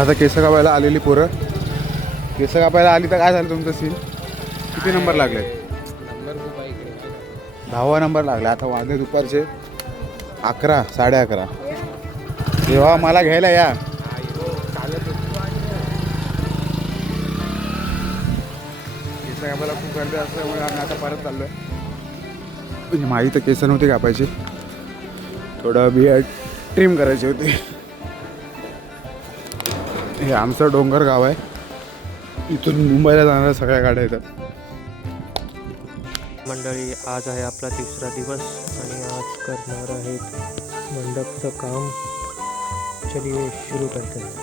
आता केस कापायला आलेली पोरं केस कापायला आली तर काय झालं तुमचं सीन? किती नंबर लागले? नंबर खूप आहे इकडे. 10वा नंबर लागला. आता वाजले दुपारचे 11, 11:30. तेव्हा मला घ्यायला या. केस कापायला खूप गर्दी असल्यामुळे आम्ही आता परत चाललो आहे. म्हणजे माझी तर केस नव्हती कापायची, थोडं बिअर्ड ट्रिम करायची होती. हे आमचं डोंगर गाव आहे, इथून मुंबईला जाणाऱ्या सगळ्या गाड्या येतात. मंडळी, आज आहे आपला 3रा दिवस आणि आज करणार आहेत मंडपचं काम. चलिए सुरू करते हैं.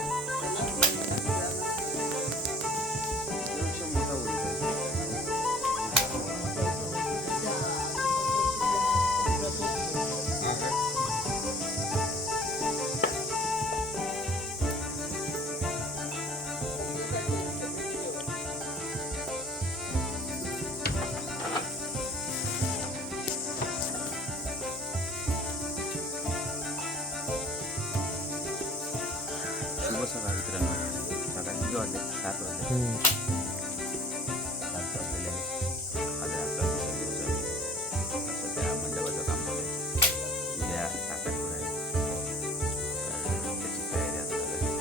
शुभ सकाळ मित्रांनो. सकाळी किती वाजले? 7 वाजले. 7 वाजलेले आहे. आज आहे आपला 3रा दिवस आहे. सध्या मंडपाचं काम चालू आहे. उद्या साखरपुडा आहे, तर त्याची तयारी आता चालू आहे.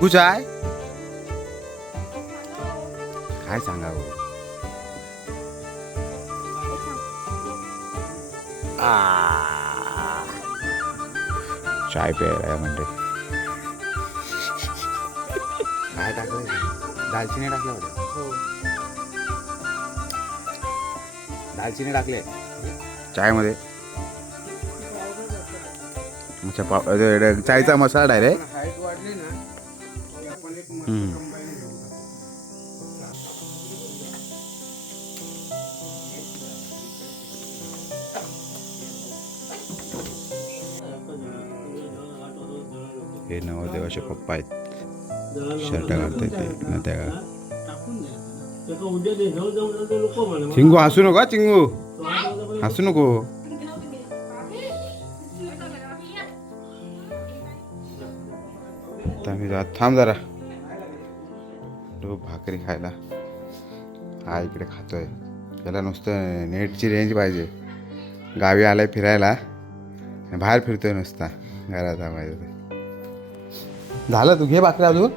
कुछ आहे काय सांगावं? चाय प्यायला म्हणजे काय टाकलं? दालचिनी टाकल्या होत्या. दालचिनी टाकले चायमध्ये. अच्छा, चायचा मसाला डायरेक्ट. हे नवरदेवाचे पप्पा आहेत, शर्ट घालतायत ते ना त्या. चिंगू हसू नको, चिंगू हसू नको. आम्ही जात थांब जरा, तो भाकरी खायला हा इकडे खातोय. त्याला नुसतं नेटची रेंज पाहिजे. गावी आलाय फिरायला, बाहेर फिरतोय नुसता, घरात पाहिजे. झालं, तू घे भाकरी अजून.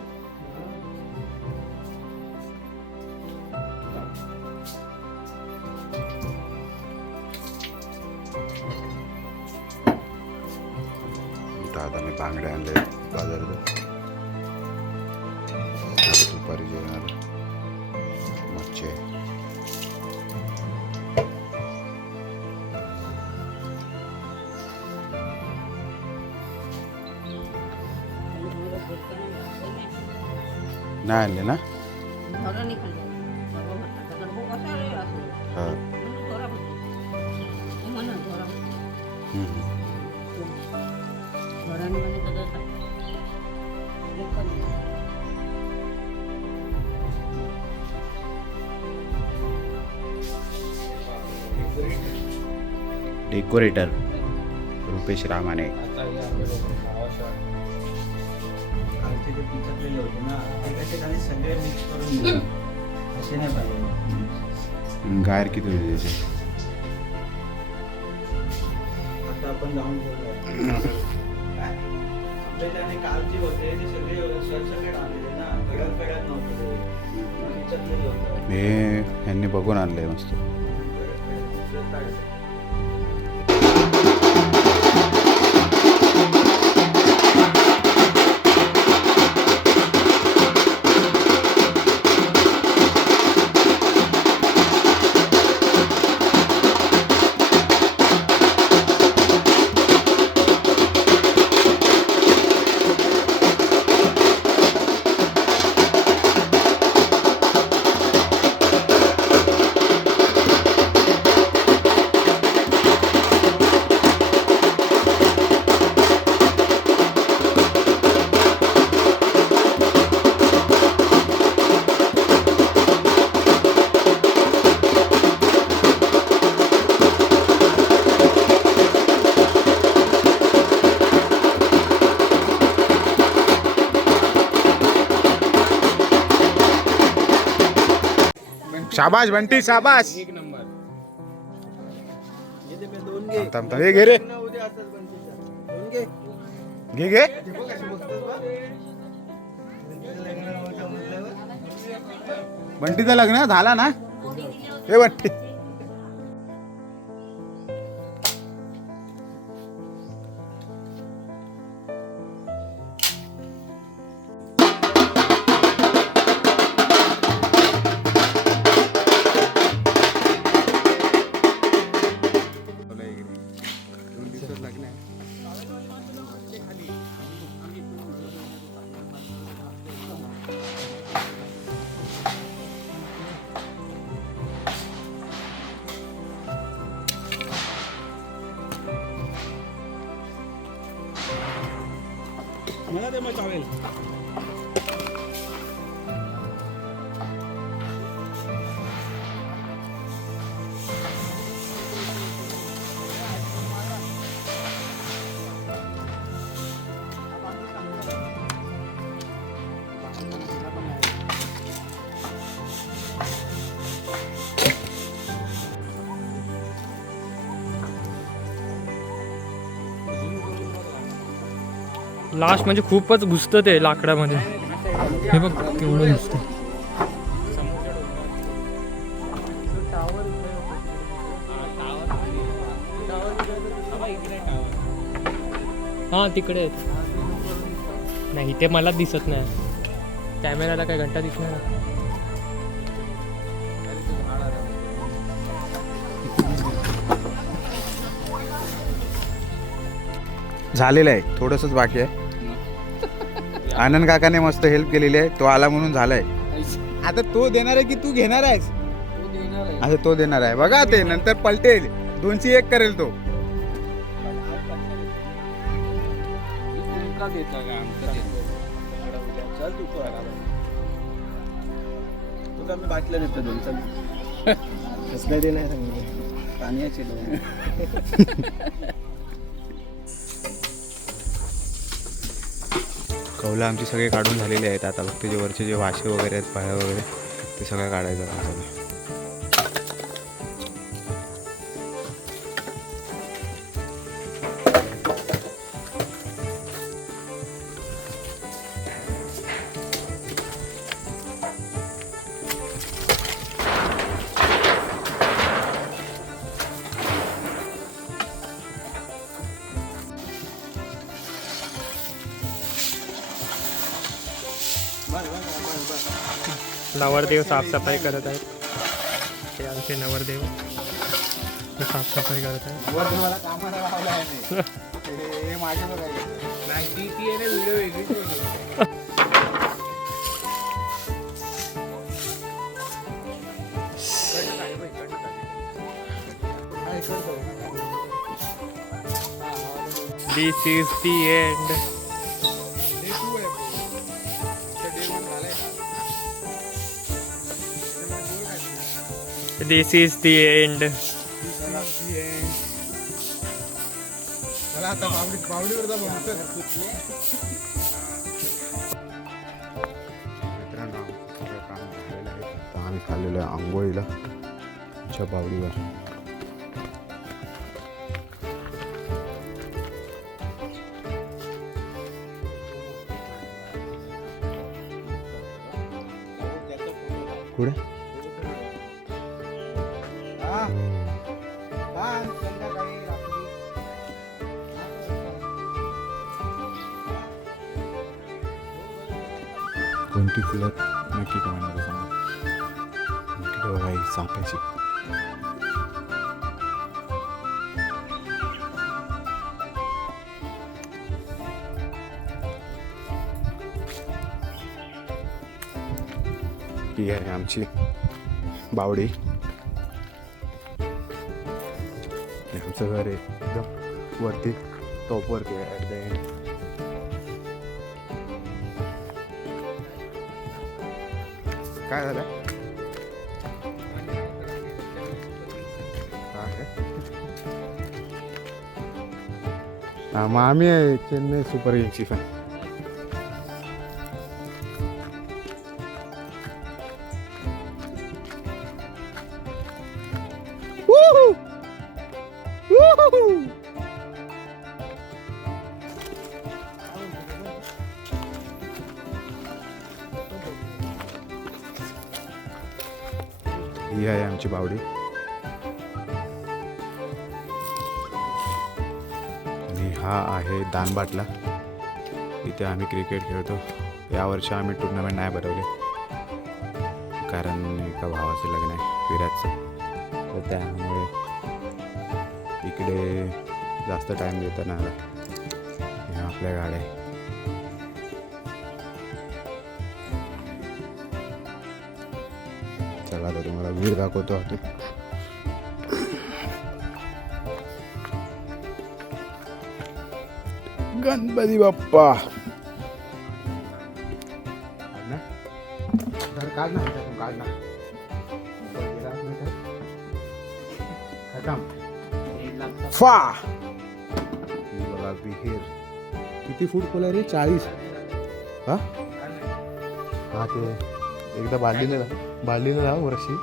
दादाने बांगडे आणले बाजारात. दुपारी जेवणार मच्छी. नाही आणले ना? हां. डेकोरेटर रुपेश रामाने. गायर किती होते त्याचे? आता आपण जाऊन कालची होते ते सगळे सरसकट आलेले ना, कडक कडक नव्हते. हे ह्यांनी बघून आणलंय मस्त. शाबाश बंटी शाबाश. एक नंबर थांब थांब हे घे रे. उद्या असंच बनते. दोन घे. घे घे. बंटीचं लग्न झाला ना हे बंटी. मला ते मग चालेल. लास्ट म्हणजे खूपच घुसतं ते लाकडामध्ये. हे बघ केवढं घुसतं. हा तिकडे आहेत. नाही ते मला दिसत नाही. कॅमेराला काय घंटा दिसणार नाही. झालेलं आहे थोडंसंच बाकी आहे. आनंद काकाने मस्त हेल्प केलेली आहे. तो आला म्हणून झालाय. आता तो देणार आहे की तू घेणार आहेस. आता तो देणार आहे बघा. ते नंतर पलटेल 201 करेल तो. चल तू तुला मी बाटल्या देतो दोन. चल कसलं दे नाही सांगितलं पाण्याचे कौलं आमचे सगळे काढून झालेले आहेत. आता फक्त जे वरचे जे वाशे वगैरे आहेत पाया वगैरे ते सगळं काढायचं आहे. नवरदेव साफसफाई करत आहेत. ते आमचे नवरदेव ते साफसफाई करत आहेत. मला कामाला लावलं आहे. हे मागे बघायचं नाही ती आहे ना व्हिडिओ वेगळी. This is the end. This is the end. चला आता बावडीवर जा बघू. मित्रांनो आमचं काम झालेलं आहे. आता आम्ही चाललेलो आहे आंघोळीला आमच्या बावडीवर. कुठे कोणती फुलं नक्की काय म्हणणार सांगा. इकडे बघा ही चाफ्याची. ही आहे आमची बावडी. आमचं घर आहे एकदम वरती टॉपवरती आहे ॲट द एंड. काय झालं मग आम्ही आहे चेन्नई सुपर किंगची फॅन. ही आहे आमची बावडी. आणि हा आहे दानबाटला. इथे आम्ही क्रिकेट खेळतो. यावर्षी आम्ही टुर्नामेंट नाही भरवले कारण एका भावाचं लग्न आहे विराटचं, तर त्यामुळे इकडे जास्त टाईम देता नाही आला. ह्या आपल्या गाड्या आहे. चला तर तुम्हाला विहीर दाखवतो आता. गणपती बाप्पा काढ ना काढ ना. फा बघा विहीर किती फूट खोल रे? 40. हा हा ते एकदा बादलीनं लाव वर्षी.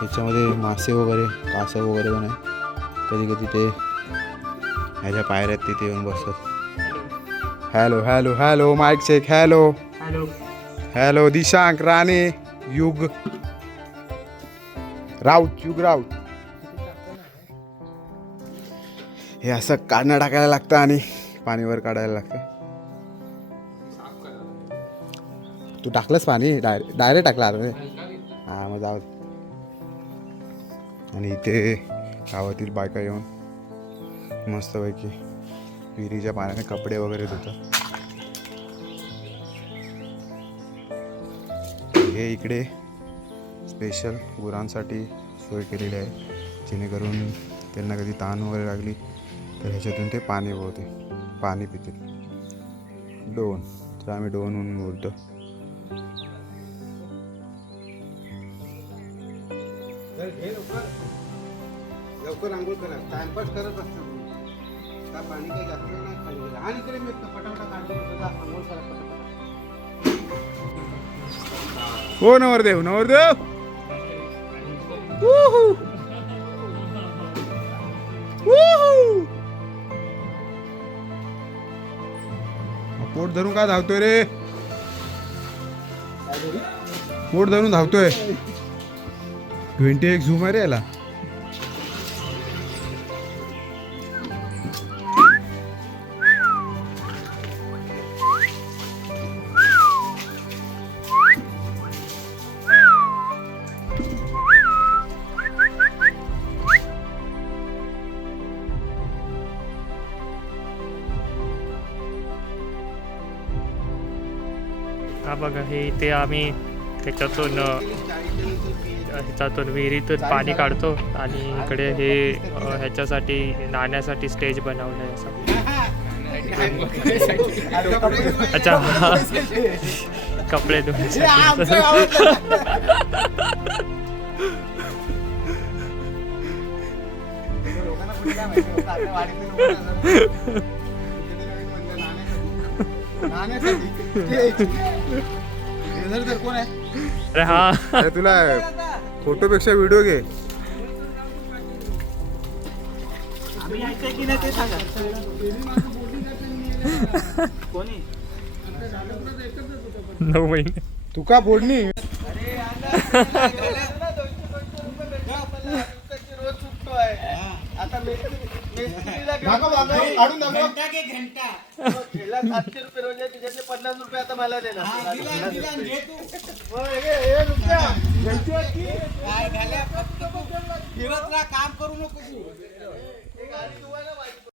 त्याच्यामध्ये मासे वगैरे कासव वगैरे पण आहे. कधी कधी ते ह्याच्या पायऱ्यात तिथे येऊन बसतात. Hello hello hello mike check. Hello hello hello Dishank Rane Yug Raut युग राऊत. हे असं काढणं टाकायला लागतं आणि पाणीवर काढायला लागतं. तू टाकलंस पाणी डायरेक्ट टाकला रे. हा मग जाऊ. आणि इथे गावातील बायका येऊन मस्तपैकी विहिरीच्या पाण्याने कपडे वगैरे धुतात. हे इकडे स्पेशल गुरांसाठी सोय केलेली आहे, जेणेकरून त्यांना कधी ताण वगैरे लागली तर ह्याच्यातून ते पाणी पितील. डोन, तर आम्ही डोन म्हणून बोलतो. लवकर आंघोळ करा. टाइमपास करत असतो. पाणी काही जास्त नाही खाली. आणि इकडे मी पटापटा काढतो. आंघोळ करा पटापटा. हो नवरदेव नवरदेव. वूहू. वूहू. पोट धरून का धावतोय रे? पोट धरून धावतोय. 21 झूम आहे रे याला. हा बघा, हे इथे आम्ही त्याच्यातून विहिरीतून पाणी काढतो आणि इकडे हे ह्याच्यासाठी नाण्यासाठी स्टेज बनवलं आहे असं. अच्छा हा. कपडे धुण्यासाठी. अरे हा, अरे तुला फोटोपेक्षा व्हिडिओ घे. नऊ महिने तू का फोडणी? आता गेला 700 रुपये रोज आहे, त्याच्यातले 50 रुपये आता मला देणार. काम करू नको.